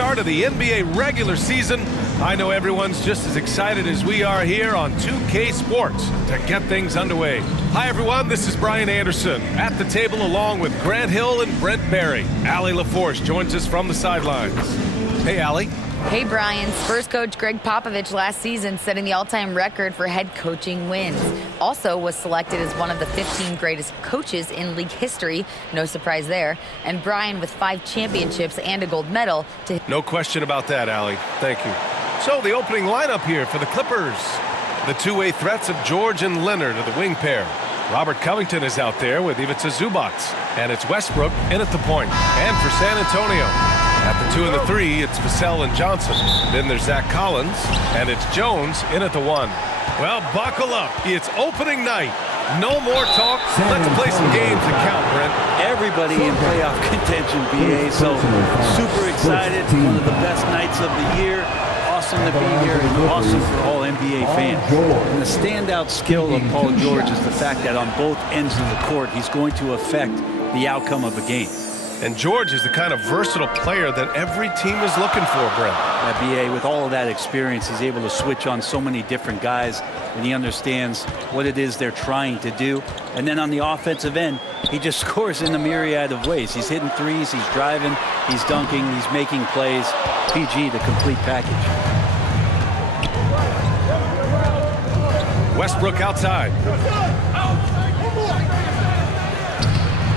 start of the NBA regular season. I know everyone's just as excited as we are here on 2K Sports to get things underway. Hi, everyone. This is Brian Anderson at the table along with Grant Hill and Brent Barry. Allie LaForce joins us from the sidelines. Hey, Allie. Hey, Brian. Spurs coach Greg Popovich last season setting the all-time record for head coaching wins. Also was selected as one of the 15 greatest coaches in league history. No surprise there. And Brian with 5 championships and a gold medal. No question about that, Allie. Thank you. So the opening lineup here for the Clippers. The two-way threats of George and Leonard are the wing pair. Robert Covington is out there with Ivica Zubac. And it's Westbrook in at the point. And for San Antonio, at the 2 and the 3, it's Vassell and Johnson. Then there's Zach Collins, and it's Jones in at the 1. Well, buckle up. It's opening night. No more talk. Let's play some games that count, Brent. Everybody in playoff contention, BA, so super excited. One of the best nights of the year. Awesome to be here and awesome for all NBA fans. And the standout skill of Paul George is the fact that on both ends of the court, he's going to affect the outcome of a game. And George is the kind of versatile player that every team is looking for, Brent. BA, with all of that experience, he's able to switch on so many different guys, and he understands what it is they're trying to do. And then on the offensive end, he just scores in a myriad of ways. He's hitting threes, he's driving, he's dunking, he's making plays. PG, the complete package. Westbrook outside.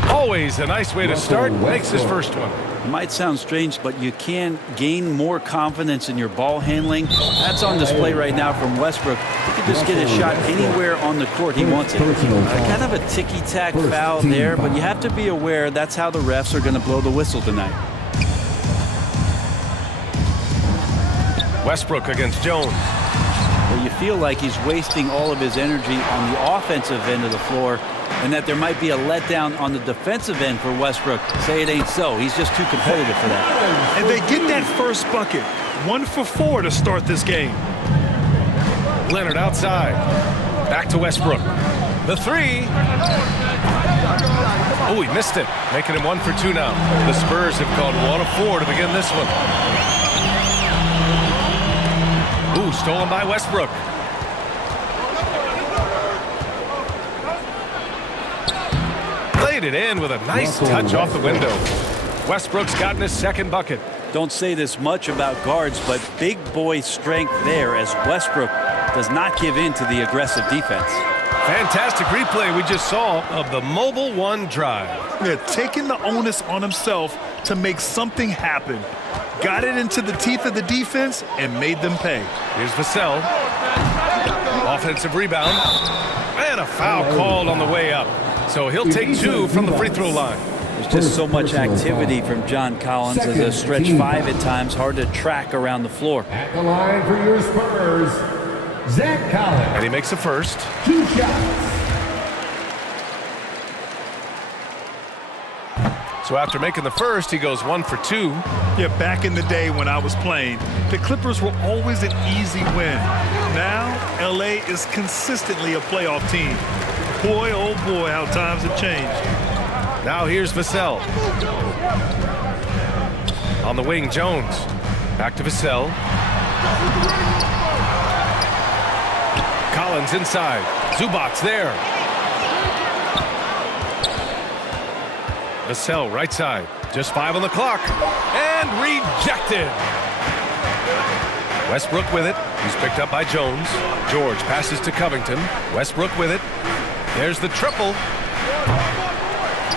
Always a nice way to start. Makes his first one. It might sound strange, but you can gain more confidence in your ball handling. That's on display right now from Westbrook. He can just get a shot anywhere on the court he wants it. Kind of a ticky-tack foul there, but you have to be aware that's how the refs are going to blow the whistle tonight. Westbrook against Jones. Well, you feel like he's wasting all of his energy on the offensive end of the floor, and that there might be a letdown on the defensive end for Westbrook. Say it ain't so. He's just too competitive for that. And they get that first bucket. 1 for 4 to start this game. Leonard outside. Back to Westbrook. The 3. Oh, he missed it. Making him 1 for 2 now. The Spurs have gone 1 of 4 to begin this one. Ooh, stolen by Westbrook. Laid it in with a nice touch off the window. Westbrook's gotten his second bucket. Don't say this much about guards, but big boy strength there as Westbrook does not give in to the aggressive defense. Fantastic replay we just saw of the mobile 1 drive. Yeah, taking the onus on himself to make something happen. Got it into the teeth of the defense and made them pay. Here's Vassell. Offensive rebound. And a foul called on the way up. So he'll take 2 from the free throw line. There's just so much activity from John Collins as a stretch 5 at times. Hard to track around the floor. At the line for your Spurs, Zach Collins. And he makes the first. 2 shots. So after making the first, he goes 1 for 2. Yeah, back in the day when I was playing, the Clippers were always an easy win. Now, LA is consistently a playoff team. Boy, oh boy, how times have changed. Now here's Vassell. On the wing, Jones. Back to Vassell. Collins inside. Zubac there. Vassell right side. Just 5 on the clock. And rejected. Westbrook with it. He's picked up by Jones. George passes to Covington. Westbrook with it. There's the triple.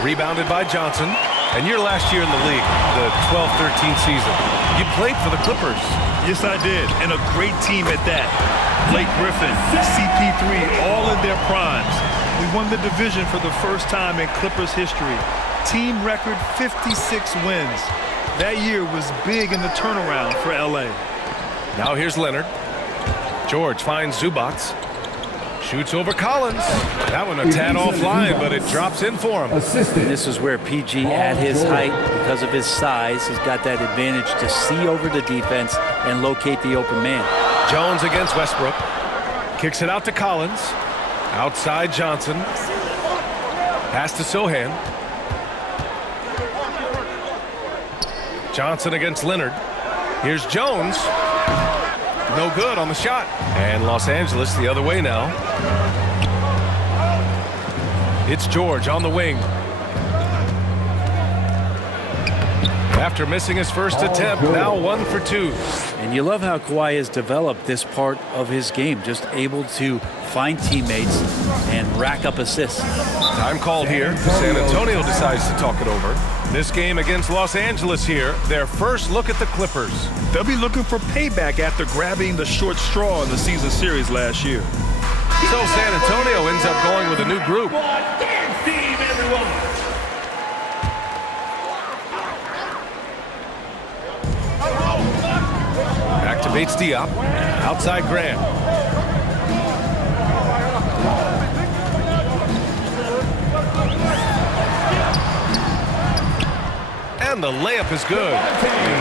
Rebounded by Johnson. And your last year in the league, the 12-13 season, you played for the Clippers. Yes, I did. And a great team at that. Blake Griffin, CP3, all in their primes. We won the division for the first time in Clippers history. Team record 56 wins. That year was big in the turnaround for LA. Now here's Leonard. George finds Zubac. Shoots over Collins. That one a tad offline, but it drops in for him. This is where PG, at his height, because of his size, has got that advantage to see over the defense and locate the open man. Jones against Westbrook. Kicks it out to Collins. Outside Johnson. Pass to Sohan. Johnson against Leonard. Here's Jones. No good on the shot. And Los Angeles the other way now. It's George on the wing. After missing his first attempt, now 1 for 2. And you love how Kawhi has developed this part of his game, just able to find teammates and rack up assists. Time called here. San Antonio decides to talk it over. This game against Los Angeles here, their first look at the Clippers. They'll be looking for payback after grabbing the short straw in the season series last year. So San Antonio ends up going with a new group. Activates Diop. Outside Graham. And the layup is good.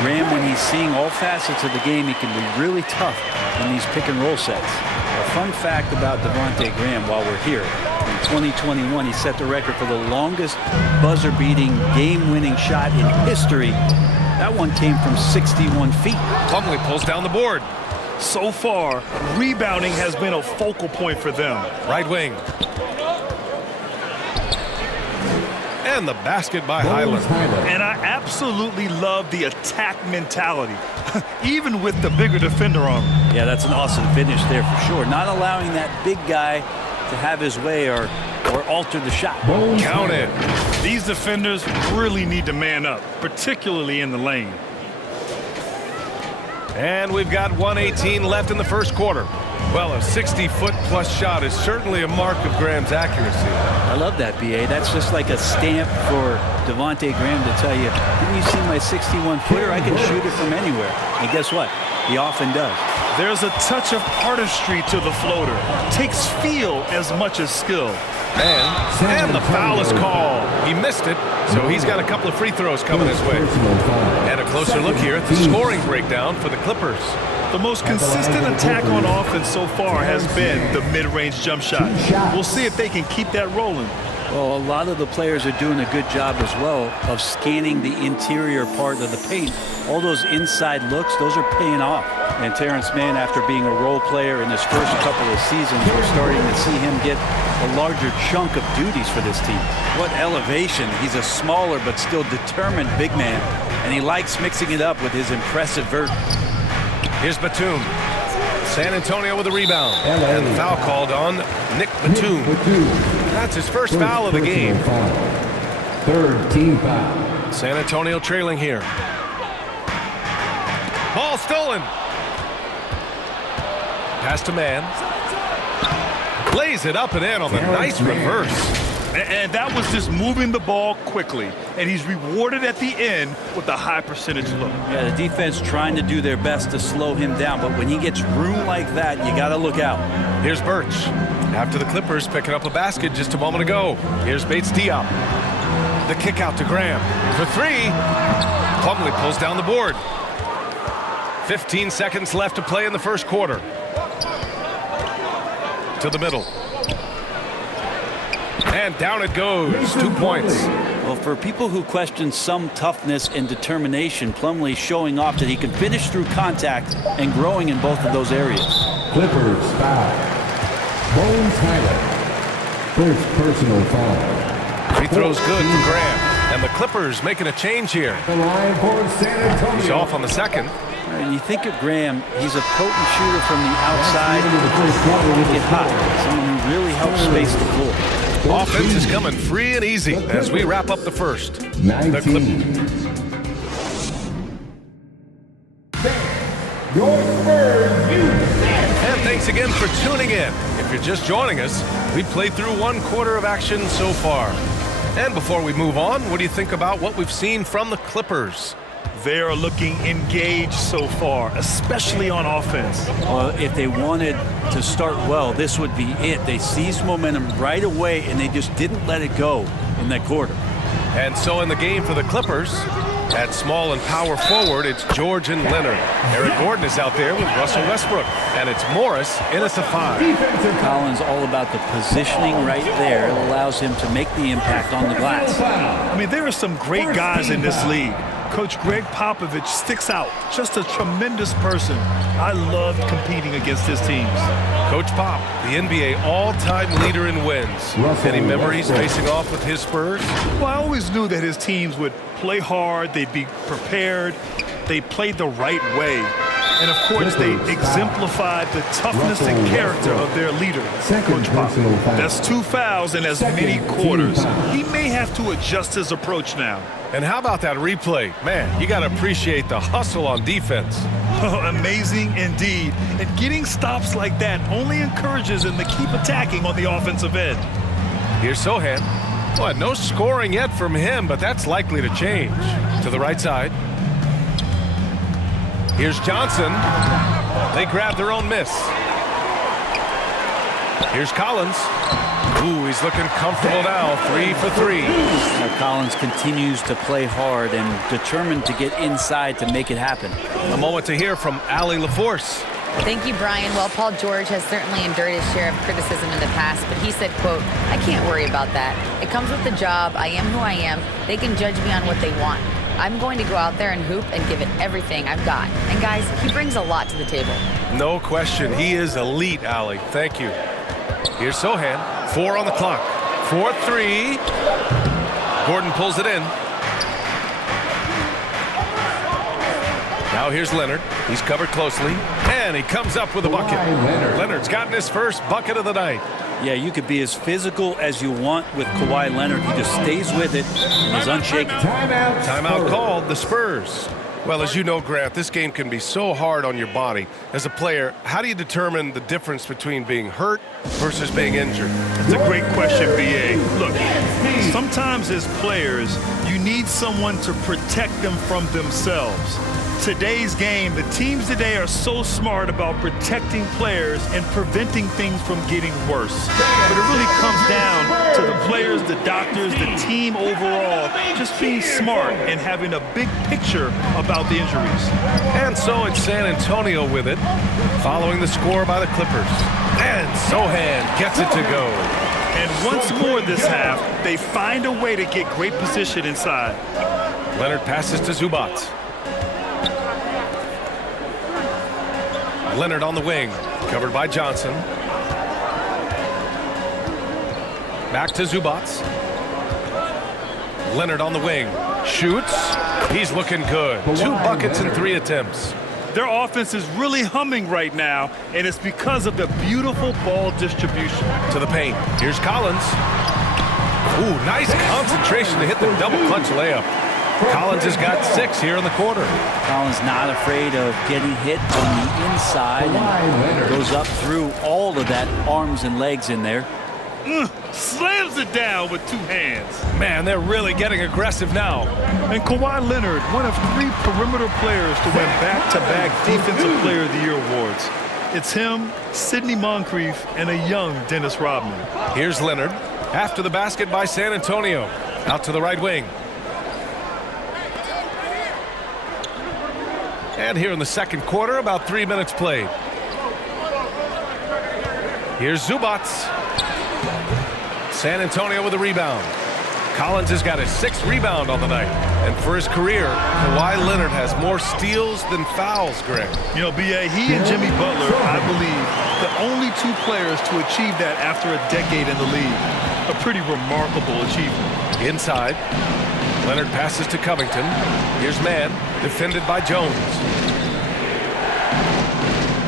Graham, when he's seeing all facets of the game, he can be really tough in these pick and roll sets. A fun fact about Devontae Graham while we're here. In 2021, he set the record for the longest buzzer-beating, game-winning shot in history. That one came from 61 feet. Plumlee pulls down the board. So far, rebounding has been a focal point for them. Right wing. And the basket by Highland. And I absolutely love the attack mentality, even with the bigger defender on him. Yeah, that's an awesome finish there for sure. Not allowing that big guy to have his way or alter the shot. Count it. These defenders really need to man up, particularly in the lane. And we've got 1:18 left in the first quarter. Well, a 60-foot-plus shot is certainly a mark of Graham's accuracy. I love that, B.A. That's just like a stamp for Devontae Graham to tell you, didn't you see my 61-footer? I can shoot it from anywhere. And guess what? He often does. There's a touch of artistry to the floater. Takes feel as much as skill. And the foul is called. He missed it, so he's got a couple of free throws coming his way. And a closer look here at the scoring breakdown for the Clippers. The most consistent attack on offense so far has been the mid-range jump shot. We'll see if they can keep that rolling. Well, a lot of the players are doing a good job as well of scanning the interior part of the paint. All those inside looks, those are paying off. And Terrence Mann, after being a role player in his first couple of seasons, we're starting to see him get a larger chunk of duties for this team. What elevation. He's a smaller but still determined big man. And he likes mixing it up with his impressive vert. Here's Batum. San Antonio with a rebound. And the foul called on Nick Batum. That's his first foul of the game. Third team foul. San Antonio trailing here. Ball stolen. Pass to Mann. Lays it up and in on the nice reverse. And that was just moving the ball quickly. And he's rewarded at the end with a high percentage look. Yeah, the defense trying to do their best to slow him down. But when he gets room like that, you got to look out. Here's Birch. After the Clippers picking up a basket just a moment ago. Here's Bates Diop. The kick out to Graham. For three. Plumlee pulls down the board. 15 seconds left to play in the first quarter. To the middle. And down it goes. 2 points. Well, for people who question some toughness and determination, Plumlee showing off that he can finish through contact and growing in both of those areas. Clippers foul. Bones Highland. First personal foul. Free throw's good for Graham. And the Clippers making a change here. The line for San Antonio. He's off on the second. And you think of Graham, he's a potent shooter from the outside. He get hot. Someone who really helps space the floor. Offense is coming free and easy as we wrap up the first. 19. Your Spurs, you. And thanks again for tuning in. If you're just joining us, we've played through 1 quarter of action so far. And before we move on, what do you think about what we've seen from the Clippers? They are looking engaged so far, especially on offense. Well, if they wanted to start well, this would be it. They seized momentum right away, and they just didn't let it go in that quarter. And so in the game for the Clippers, at small and power forward, it's George and Leonard. Eric Gordon is out there with Russell Westbrook. And it's Morris in at the 5. Collins all about the positioning right there. It allows him to make the impact on the glass. I mean, there are some great guys in this league. Coach Greg Popovich sticks out. Just a tremendous person. I loved competing against his teams. Coach Pop, the NBA all-time leader in wins. Any memories facing off with his Spurs? Well, I always knew that his teams would play hard, they'd be prepared, they played the right way. And, of course, they exemplified the toughness and character of their leader, Coach Pop. That's 2 fouls in as many quarters. He may have to adjust his approach now. And how about that replay? Man, you got to appreciate the hustle on defense. Amazing indeed. And getting stops like that only encourages him to keep attacking on the offensive end. Here's Sohan. Well, no scoring yet from him, but that's likely to change. To the right side. Here's Johnson. They grab their own miss. Here's Collins. Ooh, he's looking comfortable now. 3 for 3. Now Collins continues to play hard and determined to get inside to make it happen. A moment to hear from Allie LaForce. Thank you, Brian. Well, Paul George has certainly endured his share of criticism in the past, but he said, quote, "I can't worry about that. It comes with the job. I am who I am. They can judge me on what they want. I'm going to go out there and hoop and give it everything I've got." And guys, he brings a lot to the table. No question. He is elite, Allie. Thank you. Here's Sohan. 4 on the clock. 4-3. Gordon pulls it in. Now here's Leonard. He's covered closely. And he comes up with a bucket. Leonard's gotten his first bucket of the night. Yeah, you could be as physical as you want with Kawhi Leonard. He just stays with it and is unshaken. Timeout called, the Spurs. Well, as you know, Grant, this game can be so hard on your body. As a player, how do you determine the difference between being hurt versus being injured? That's a great question, B.A. Look, sometimes as players, you need someone to protect them from themselves. Today's game, the teams today are so smart about protecting players and preventing things from getting worse. But it really comes down to the players, the doctors, the team overall, just being smart and having a big picture about the injuries. And so it's San Antonio with it, following the score by the Clippers. And Sohan gets it to go. And once more this half, they find a way to get great position inside. Leonard passes to Zubac. Leonard on the wing, covered by Johnson. Back to Zubac. Leonard on the wing, shoots. He's looking good. 2 buckets in 3 attempts. Their offense is really humming right now, and it's because of the beautiful ball distribution. To the paint. Here's Collins. Ooh, nice concentration to hit the double clutch layup. Collins has got 6 here in the quarter. Collins not afraid of getting hit on the inside and goes up through all of that arms and legs in there. Slams it down with 2 hands. Man, they're really getting aggressive now. And Kawhi Leonard, one of 3 perimeter players to win back-to-back Defensive Player of the Year awards. It's him, Sidney Moncrief, and a young Dennis Rodman. Here's Leonard after the basket by San Antonio. Out to the right wing. And here in the second quarter, about 3 minutes played. Here's Zubac. San Antonio with a rebound. Collins has got his 6th rebound on the night. And for his career, Kawhi Leonard has more steals than fouls, Greg. You know, B.A., he and Jimmy Butler, I believe, the only 2 players to achieve that after a decade in the league. A pretty remarkable achievement. Inside. Leonard passes to Covington. Here's Mann, defended by Jones.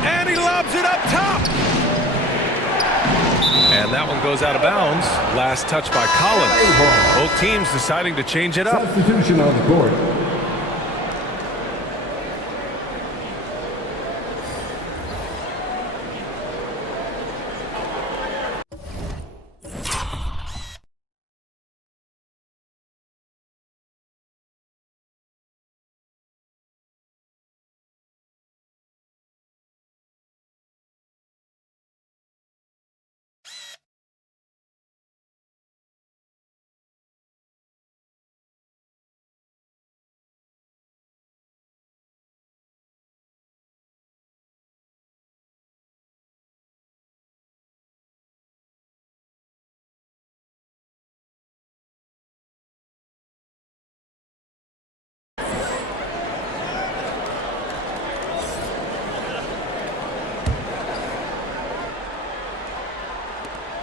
And he lobs it up top. And that one goes out of bounds. Last touch by Collins. Both teams deciding to change it up. Substitution on the court.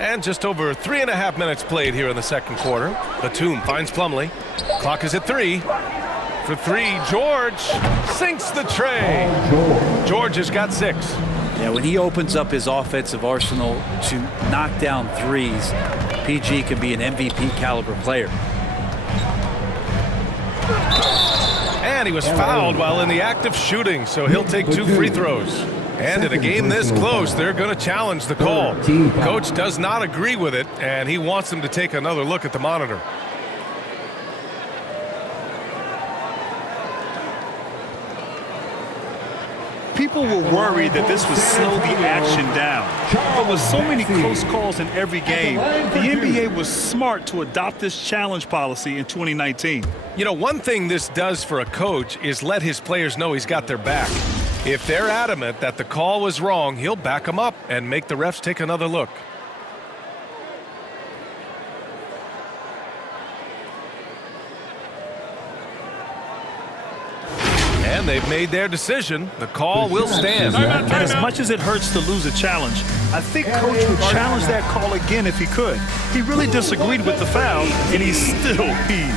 And just over 3.5 minutes played here in the second quarter. Batum finds Plumlee. Clock is at 3. For 3, George sinks the tray. George has got 6. Yeah, when he opens up his offensive arsenal to knock down threes, PG can be an MVP caliber player. And he was fouled while in the act of shooting, so he'll take 2 free throws. And in a game this close, they're going to challenge the call. Coach does not agree with it, and he wants them to take another look at the monitor. People were worried that this would slow the action down. But with so many close calls in every game, the NBA was smart to adopt this challenge policy in 2019. You know, one thing this does for a coach is let his players know he's got their back. If they're adamant that the call was wrong, he'll back them up and make the refs take another look. And they've made their decision. The call will stand. And as much as it hurts to lose a challenge, I think Coach would challenge that call again if he could. He really disagreed with the foul, and he's still peeved.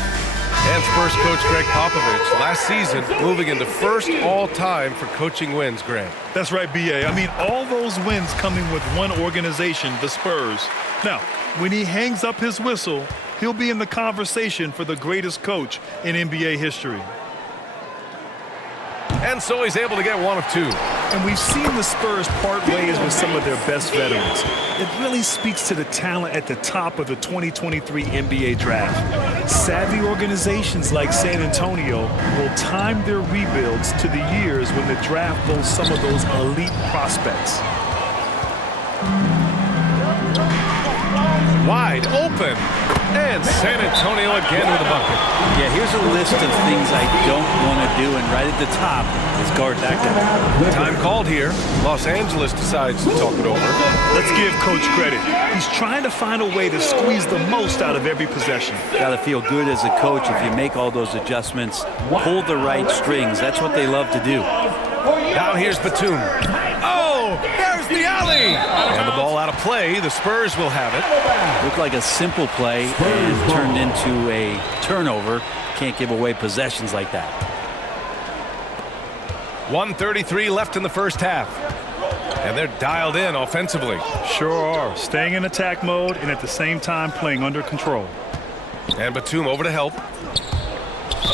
And Spurs coach Greg Popovich last season moving into first all-time for coaching wins, Grant. That's right, B.A. I mean, all those wins coming with one organization, the Spurs. Now, when he hangs up his whistle, he'll be in the conversation for the greatest coach in NBA history. And so he's able to get 1 of 2. And we've seen the Spurs part ways with some of their best veterans. It really speaks to the talent at the top of the 2023 NBA draft. Savvy organizations like San Antonio will time their rebuilds to the years when the draft boasts some of those elite prospects. Wide open. And San Antonio again with a bucket. Yeah, here's a list of things I don't want to do, and right at the top is guard that guy. Time called here. Los Angeles decides to talk it over. Let's give Coach credit. He's trying to find a way to squeeze the most out of every possession. Got to feel good as a coach if you make all those adjustments, pull the right strings. That's what they love to do. Now here's Batum. Oh, there's the alley. And the ball out of play. The Spurs will have it. Looked like a simple play and turned into a turnover. Can't give away possessions like that. 1:33 left in the first half. And they're dialed in offensively. Sure are. Staying in attack mode and at the same time playing under control. And Batum over to help.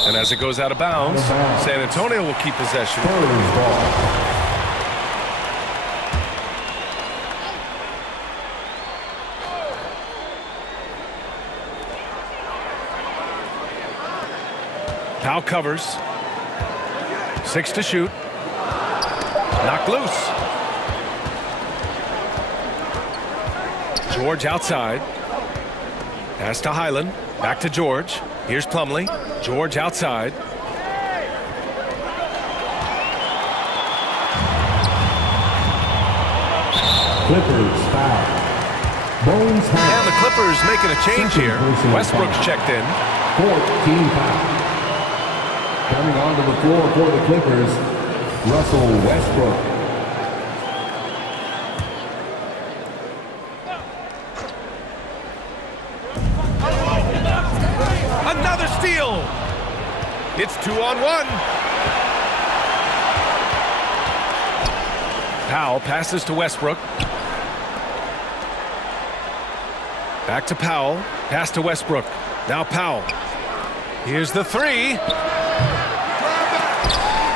And as it goes out of bounds, San Antonio will keep possession. Powell covers. 6 to shoot. Knocked loose. George outside. Pass to Highland. Back to George. Here's Plumlee. George outside. Clippers foul. Bones foul. And the Clippers making a change here. Westbrook's checked in. 14 foul. Coming onto the floor for the Clippers, Russell Westbrook. Another steal. It's 2-on-1. Powell passes to Westbrook. Back to Powell. Pass to Westbrook. Now Powell. Here's the 3.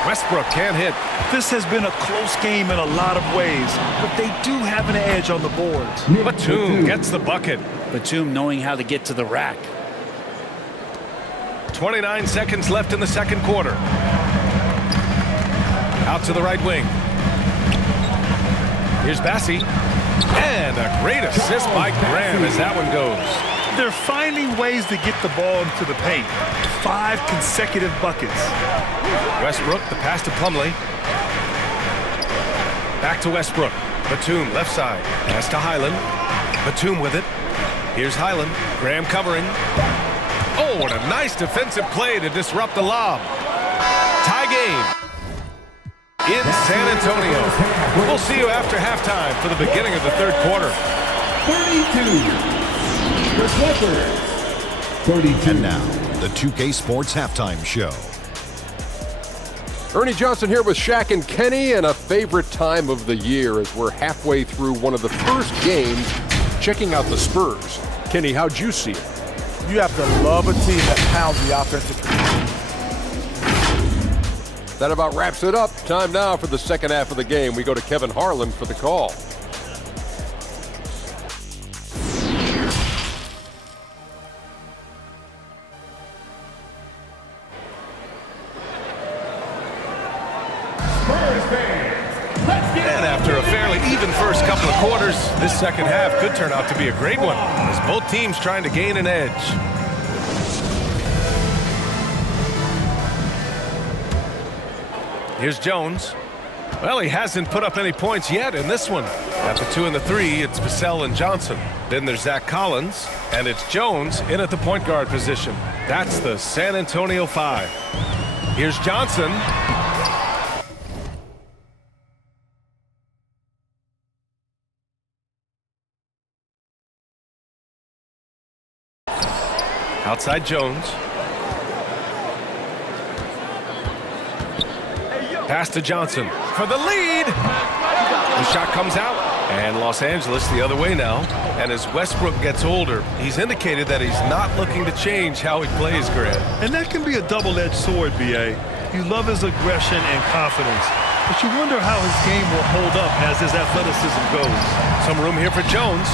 Westbrook can't hit. This has been a close game in a lot of ways, but they do have an edge on the boards. Batum gets the bucket. Batum knowing how to get to the rack. 29 seconds left in the second quarter. Out to the right wing. Here's Bassi. And a great assist by Graham as that one goes. They're finding ways to get the ball into the paint. 5 consecutive buckets. Westbrook, the pass to Plumlee. Back to Westbrook. Batum, left side. Pass to Highland. Batum with it. Here's Highland. Graham covering. Oh, what a nice defensive play to disrupt the lob. Tie game in San Antonio. We'll see you after halftime for the beginning of the third quarter. 32. The Clippers. 32. And now, the 2K Sports Halftime Show. Ernie Johnson here with Shaq and Kenny, and a favorite time of the year as we're halfway through one of the first games checking out the Spurs. Kenny, how'd you see it? You have to love a team that pounds the offensive. That about wraps it up. Time now for the second half of the game. We go to Kevin Harlan for the call. And after a fairly even first couple of quarters, this second half could turn out to be a great one, as both teams trying to gain an edge. Here's Jones. Well, he hasn't put up any points yet in this one. At the 2 and the 3, it's Vassell and Johnson. Then there's Zach Collins, and it's Jones in at the point guard position. That's the San Antonio 5. Here's Johnson. Outside Jones. Pass to Johnson for the lead. The shot comes out, and Los Angeles the other way now. And as Westbrook gets older, he's indicated that he's not looking to change how he plays, Grant. And that can be a double-edged sword, B.A. You love his aggression and confidence, but you wonder how his game will hold up as his athleticism goes. Some room here for Jones.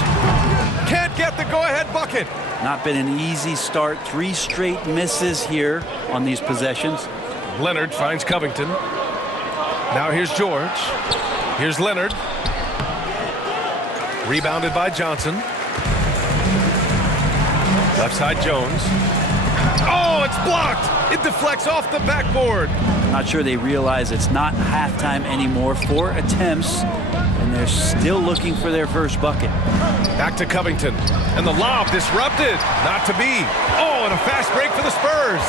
Can't get the go-ahead bucket. Not been an easy start. 3 straight misses here on these possessions. Leonard finds Covington. Now here's George. Here's Leonard. Rebounded by Johnson. Left side Jones. Oh, it's blocked. It deflects off the backboard. Not sure they realize it's not halftime anymore. 4 attempts, and they're still looking for their first bucket. Back to Covington. And the lob disrupted. Not to be. Oh, and a fast break for the Spurs.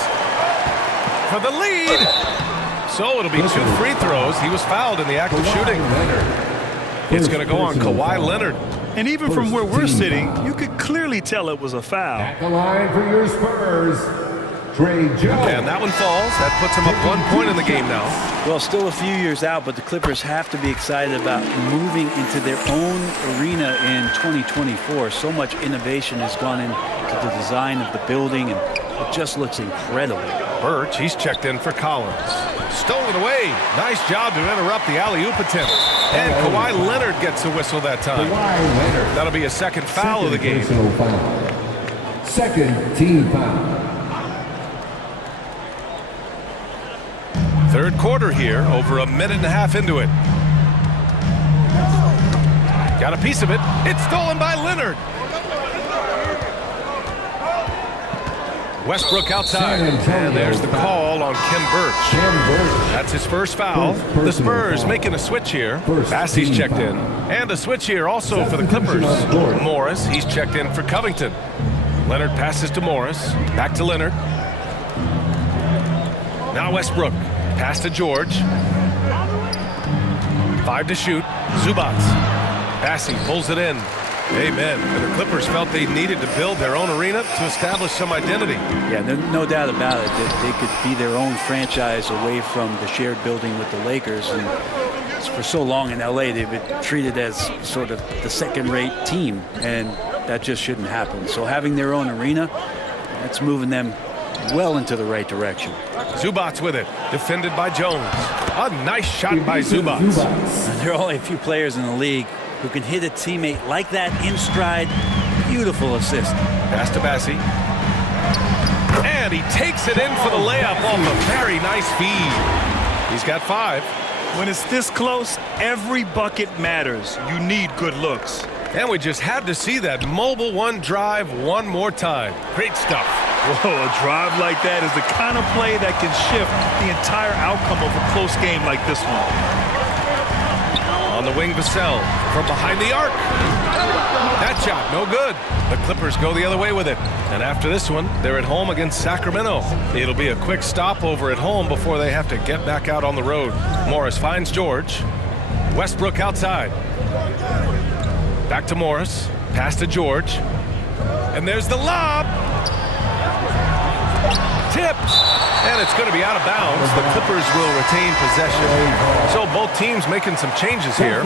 For the lead. So it'll be 2 free throws. He was fouled in the act of shooting. It's going to go on Kawhi Leonard. And even from where we're sitting, you could clearly tell it was a foul. At the line for your Spurs, Trey Jones. And that one falls. That puts him up 1 point in the game now. Well, still a few years out, but the Clippers have to be excited about moving into their own arena in 2024. So much innovation has gone into the design of the building, and it just looks incredible. Birch, he's checked in for Collins. Stolen away. Nice job to interrupt the alley-oop attempt. And Kawhi Leonard gets a whistle that time. That'll be a second foul of the game. Second team foul. Third quarter here, over a minute and a half into it. Got a piece of it. It's stolen by Leonard. Westbrook outside, and there's the call on Kim Birch. That's his first foul. The Spurs making a switch here. Bassey's checked in, and a switch here also for the Clippers. Morris, he's checked in for Covington. Leonard passes to Morris, back to Leonard. Now Westbrook, pass to George. 5 to shoot. Zubac. Bassey pulls it in. Amen. And the Clippers felt they needed to build their own arena to establish some identity. Yeah, no doubt about it that they could be their own franchise away from the shared building with the Lakers. And for so long in LA, they've been treated as sort of the second-rate team, and that just shouldn't happen. So having their own arena, that's moving them well into the right direction. Zubac with it, defended by Jones. A nice shot by Zubac. There are only a few players in the league who can hit a teammate like that in stride. Beautiful assist. Pass to Bassey. And he takes it in for the layup off a very nice feed. He's got 5. When it's this close, every bucket matters. You need good looks. And we just had to see that mobile one drive one more time. Great stuff. Whoa, a drive like that is the kind of play that can shift the entire outcome of a close game like this one. On the wing, Vassell from behind the arc. That shot, no good. The Clippers go the other way with it. And after this one, they're at home against Sacramento. It'll be a quick stopover at home before they have to get back out on the road. Morris finds George. Westbrook outside. Back to Morris. Pass to George. And there's the lob. Tipped. And it's going to be out of bounds. The Clippers will retain possession. So both teams making some changes here.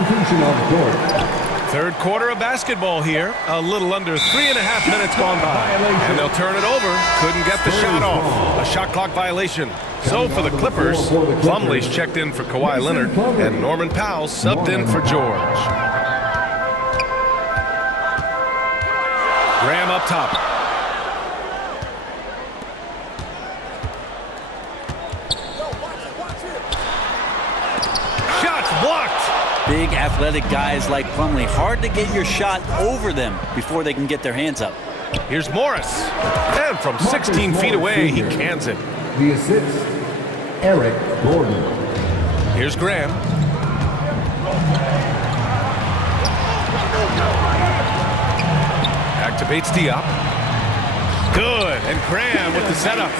Third quarter of basketball here. A little under 3.5 minutes gone by. And they'll turn it over. Couldn't get the shot off. A shot clock violation. So for the Clippers, Plumlee's checked in for Kawhi Leonard, and Norman Powell subbed in for George. Graham up top. Shots blocked. Big athletic guys like Plumlee. Hard to get your shot over them before they can get their hands up. Here's Morris. And from 16 feet away, he cans it. The assist, Eric Gordon. Here's Graham. Activates Diop. Good. And Graham with the setup.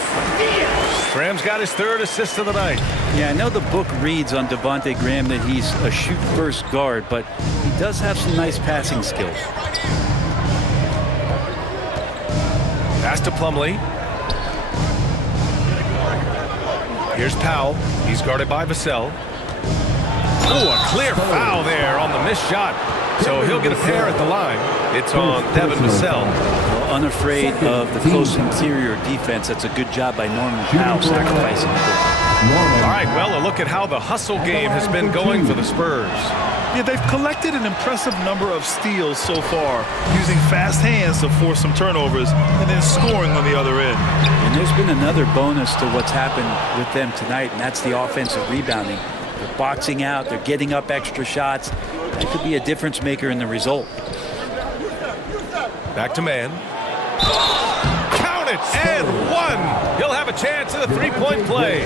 Graham's got his third assist of the night. Yeah, I know the book reads on Devontae Graham that he's a shoot-first guard, but he does have some nice passing skills. Pass to Plumlee. Here's Powell. He's guarded by Vassell. Oh, a clear foul there on the missed shot. So he'll get a pair at the line. It's on Devin Vassell. Well, unafraid of the close interior defense. That's a good job by Norman Powell sacrificing the ball. All right, well, a look at how the hustle game has been going for the Spurs. Yeah, they've collected an impressive number of steals so far, using fast hands to force some turnovers and then scoring on the other end. And there's been another bonus to what's happened with them tonight, and that's the offensive rebounding. They're boxing out, they're getting up extra shots. That could be a difference maker in the result. Back to man. Count it, and one. He'll have a chance at a three-point play.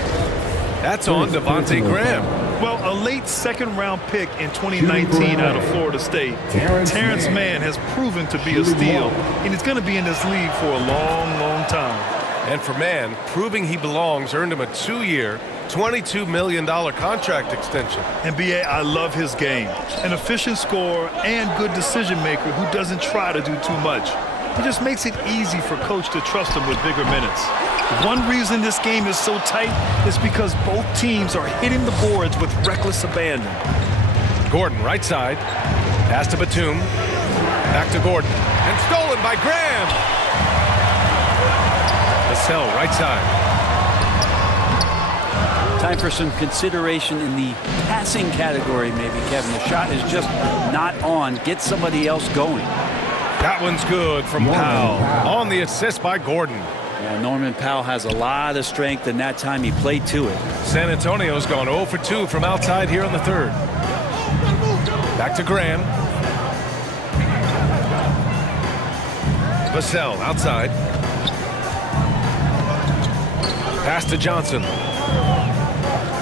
That's on Devontae Graham. Well, a late second-round pick in 2019 out of Florida State, Terrence Mann has proven to be a steal, and he's going to be in this league for a long, long time. And for Mann, proving he belongs earned him a 2-year, $22 million contract extension. And B.A., I love his game. An efficient scorer and good decision maker who doesn't try to do too much. He just makes it easy for coach to trust him with bigger minutes. One reason this game is so tight is because both teams are hitting the boards with reckless abandon. Gordon, right side. Pass to Batum. Back to Gordon. And stolen by Graham. Vassell, right side. Time for some consideration in the passing category, maybe, Kevin. The shot is just not on. Get somebody else going. That one's good from Powell. On the assist by Gordon. Yeah, Norman Powell has a lot of strength, and that time he played to it. San Antonio's gone 0 for 2 from outside here in the third. Back to Graham. Vassell outside. Pass to Johnson.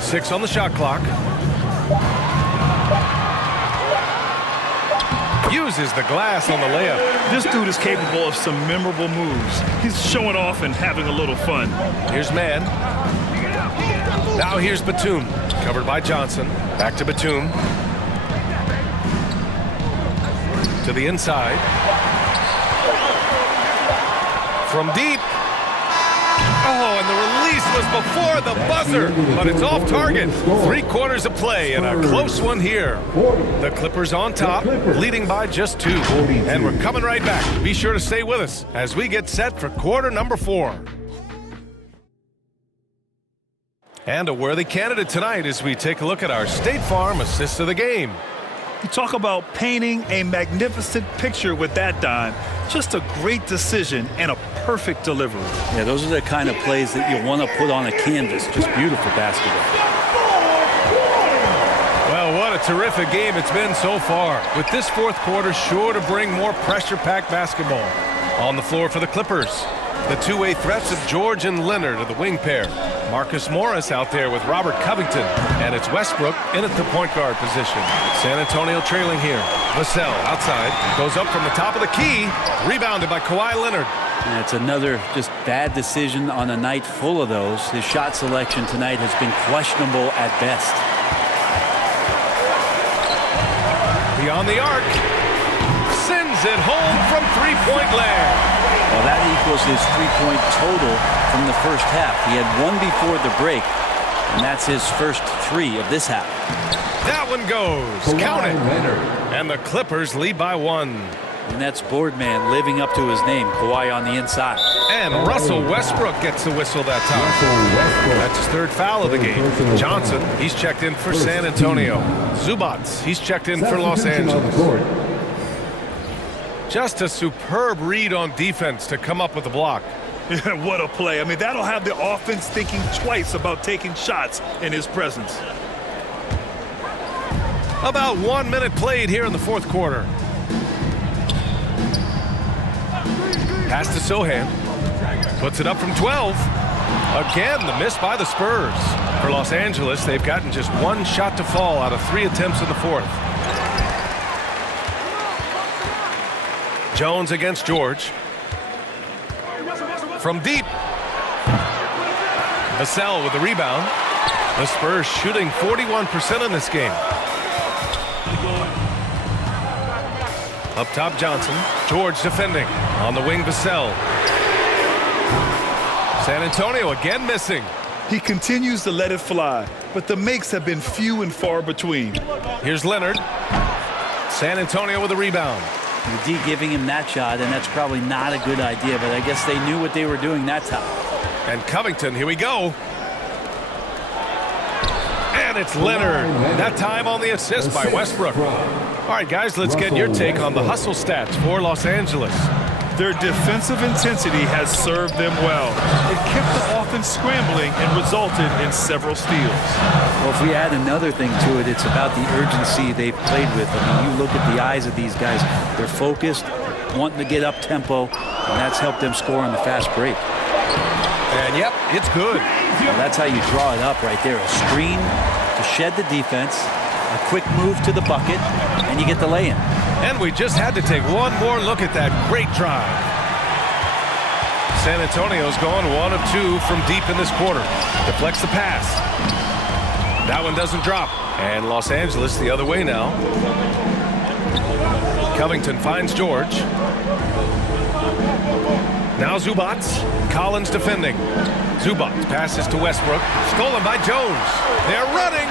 6 on the shot clock. Uses the glass on the layup. This dude is capable of some memorable moves. He's showing off and having a little fun. Here's Mann. Now here's Batum. Covered by Johnson. Back to Batum. To the inside. From deep. Oh, and the release was before the buzzer, but it's off target. 3/4 of play and a close one here. The Clippers on top, leading by just 2. And we're coming right back. Be sure to stay with us as we get set for quarter number 4. And a worthy candidate tonight as we take a look at our State Farm assist of the game. You talk about painting a magnificent picture with that dime. Just a great decision and a perfect delivery. Yeah, those are the kind of plays that you want to put on a canvas. Just beautiful basketball. Well, what a terrific game it's been so far. With this fourth quarter sure to bring more pressure-packed basketball. On the floor for the Clippers, the two-way threats of George and Leonard are the wing pair. Marcus Morris out there with Robert Covington, and it's Westbrook in at the point guard position. San Antonio trailing here. Vassell outside, goes up from the top of the key, rebounded by Kawhi Leonard. And it's another just bad decision on a night full of those. His shot selection tonight has been questionable at best. Beyond the arc, sends it home from three-point land. Well, that equals his three-point total from the first half. He had one before the break, and that's his first three of this half. That one goes. Count it. And the Clippers lead by one. And that's Boardman living up to his name, Kawhi on the inside. And Russell Westbrook gets the whistle that time. That's his third foul of the game. Johnson, he's checked in for San Antonio. Zubats, he's checked in for Los Angeles. Just a superb read on defense to come up with the block. What a play. I mean, that'll have the offense thinking twice about taking shots in his presence. About 1 minute played here in the fourth quarter. Pass to Sohan. Puts it up from 12. Again, the miss by the Spurs. For Los Angeles, they've gotten just one shot to fall out of 3 attempts in the fourth. Jones against George. From deep. Vassell with the rebound. The Spurs shooting 41% in this game. Up top, Johnson. George defending. On the wing, Vassell. San Antonio again missing. He continues to let it fly, but the makes have been few and far between. Here's Leonard. San Antonio with a rebound. The D giving him that shot, and that's probably not a good idea, but I guess they knew what they were doing that time. And Covington, here we go. And it's Leonard. That time on the assist by Westbrook. All right, guys, let's get your take on the hustle stats for Los Angeles. Their defensive intensity has served them well. It kept the offense scrambling and resulted in several steals. Well, if we add another thing to it, it's about the urgency they've played with. I mean, you look at the eyes of these guys. They're focused, wanting to get up tempo, and that's helped them score on the fast break. And, yep, it's good. Well, that's how you draw it up right there. A screen to shed the defense, a quick move to the bucket, and you get the lay-in. And we just had to take one more look at that great drive. San Antonio's gone 1 of 2 from deep in this quarter. Deflects the pass. That one doesn't drop. And Los Angeles the other way now. Covington finds George. Now Zubats. Collins defending. Zubats passes to Westbrook. Stolen by Jones. They're running.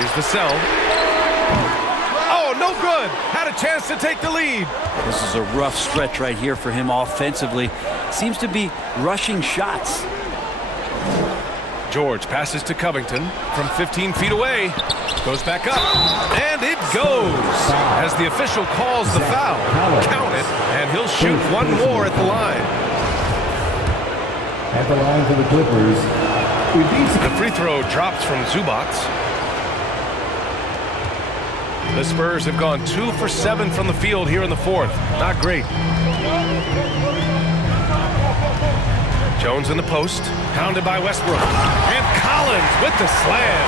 Here's Vassell. Oh, no good. Had a chance to take the lead. This is a rough stretch right here for him offensively. Seems to be rushing shots. George passes to Covington from 15 feet away. Goes back up. And it goes. As the official calls the foul. Count it. And he'll shoot one more at the line. At the line for the Clippers. The free throw drops from Zubats. The Spurs have gone 2 for 7 from the field here in the fourth. Not great. Jones in the post. Pounded by Westbrook. And Collins with the slam.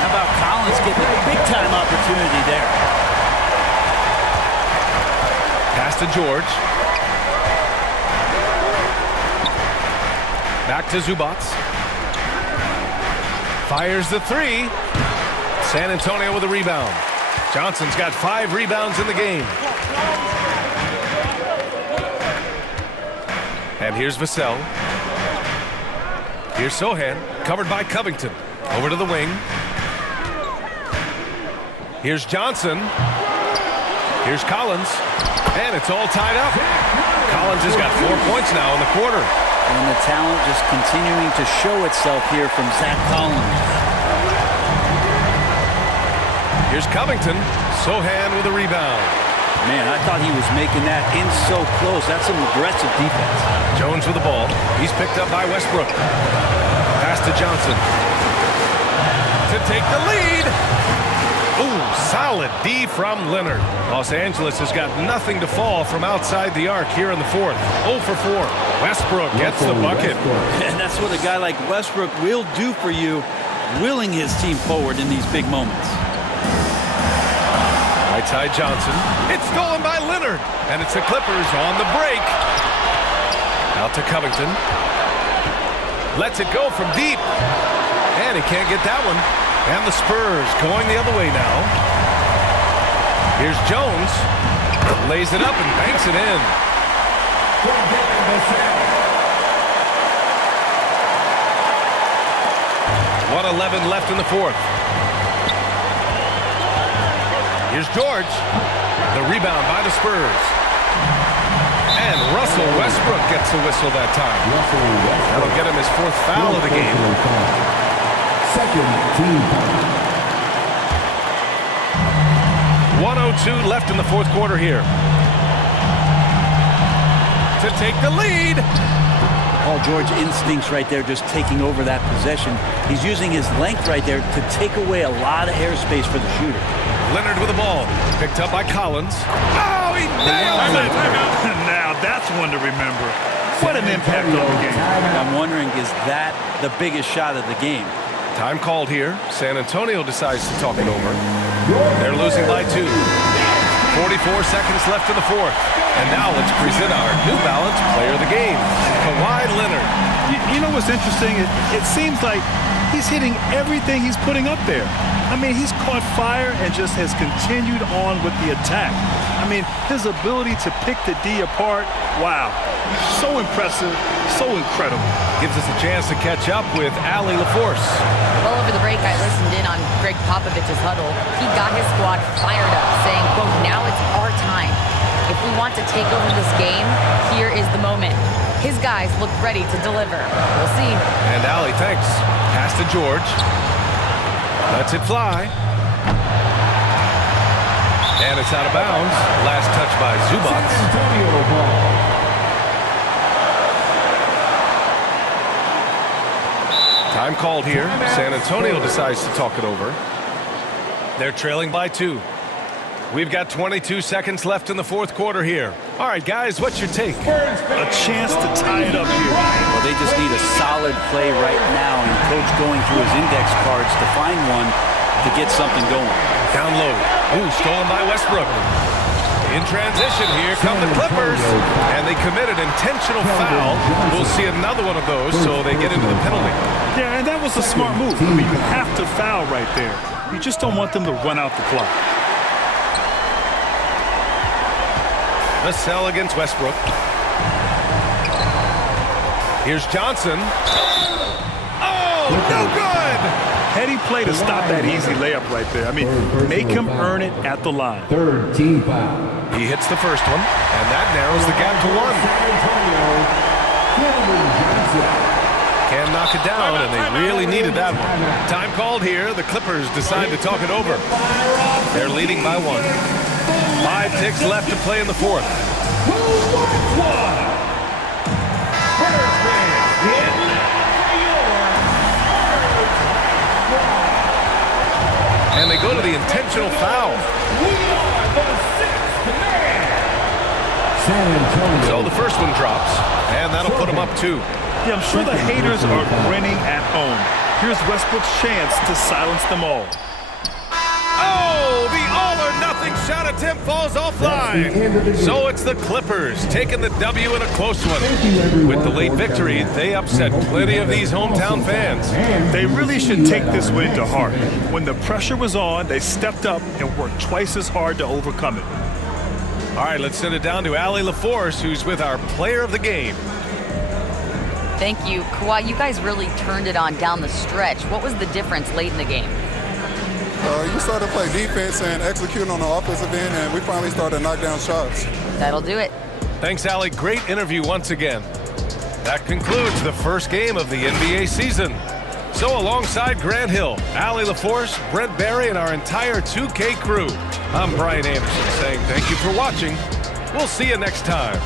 How about Collins getting a big-time opportunity there? Pass to George. Back to Zubats. Fires the three. San Antonio with a rebound. Johnson's got 5 rebounds in the game. And here's Vassell. Here's Sohan, covered by Covington. Over to the wing. Here's Johnson. Here's Collins. And it's all tied up. Collins has got 4 points now in the quarter. And the talent just continuing to show itself here from Zach Collins. Here's Covington. Sohan with a rebound. Man, I thought he was making that in so close. That's some aggressive defense. Jones with the ball. He's picked up by Westbrook. Pass to Johnson. To take the lead. Ooh, solid D from Leonard. Los Angeles has got nothing to fall from outside the arc here in the fourth. 0 for 4. Westbrook gets the bucket. And that's what a guy like Westbrook will do for you, willing his team forward in these big moments. Right-side Johnson. It's stolen by Leonard. And it's the Clippers on the break. Out to Covington. Lets it go from deep. And he can't get that one. And the Spurs going the other way now. Here's Jones. Lays it up and banks it in. 1:11 left in the fourth. Here's George. The rebound by the Spurs. And Russell Westbrook gets the whistle that time. That'll get him his fourth foul of the game. Second team foul. 1:02 left in the fourth quarter here. To take the lead. Paul George instincts right there, just taking over that possession. He's using his length right there to take away a lot of airspace for the shooter. Leonard with the ball. Picked up by Collins. Oh, he nails it! Now that's one to remember. What an impact on the game. I'm wondering, is that the biggest shot of the game? Time called here. San Antonio decides to talk it over. They're losing by 2. 44 seconds left in the fourth. And now let's present our New Balance player of the game, Kawhi Leonard. You know what's interesting? It seems like he's hitting everything he's putting up there. I mean, he's caught fire and just has continued on with the attack. I mean, his ability to pick the D apart, wow. So impressive, so incredible. Gives us a chance to catch up with Allie LaForce. Well, over the break, I listened in on Greg Popovich's huddle. He got his squad fired up, saying, quote, now it's our time. If we want to take over this game, here is the moment. His guys look ready to deliver. We'll see. And Allie, thanks. Pass to George. Lets it fly. And it's out of bounds. Last touch by Zubac. Time called here. San Antonio decides to talk it over. They're trailing by 2. We've got 22 seconds left in the fourth quarter here. All right, guys, what's your take? A chance to tie it up here. Well, they just need a solid play right now, and Coach going through his index cards to find one to get something going. Down low. Ooh, stolen by Westbrook. In transition, here come the Clippers. And they committed intentional foul. We'll see another one of those, so they get into the penalty. Yeah, and that was a smart move. I mean, you have to foul right there. You just don't want them to run out the clock. Vassell against Westbrook. Here's Johnson. Oh, no good! Heady play to stop that easy layup right there. I mean, make him earn it at the line. Third team foul. He hits the first one, and that narrows the gap to 1. Can't knock it down, and they really needed that one. Time called here. The Clippers decide to talk it over. They're leading by 1. 5 ticks left to play in the fourth. And they go to the intentional foul. So the first one drops, and that'll put them up 2. Yeah, I'm sure the haters are grinning at home. Here's Westbrook's chance to silence them all. Oh, the all-or-nothing shot attempt falls offline. So it's the Clippers taking the W in a close one. With the late victory, they upset plenty of these hometown fans. They really should take this win to heart. When the pressure was on, they stepped up and worked twice as hard to overcome it. All right, let's send it down to Allie LaForce, who's with our player of the game. Thank you. Kawhi, you guys really turned it on down the stretch. What was the difference late in the game? You started to play defense and execute on the offensive end, and we finally started to knock down shots. That'll do it. Thanks, Allie. Great interview once again. That concludes the first game of the NBA season. So alongside Grant Hill, Allie LaForce, Brent Barry, and our entire 2K crew, I'm Brian Anderson saying thank you for watching. We'll see you next time.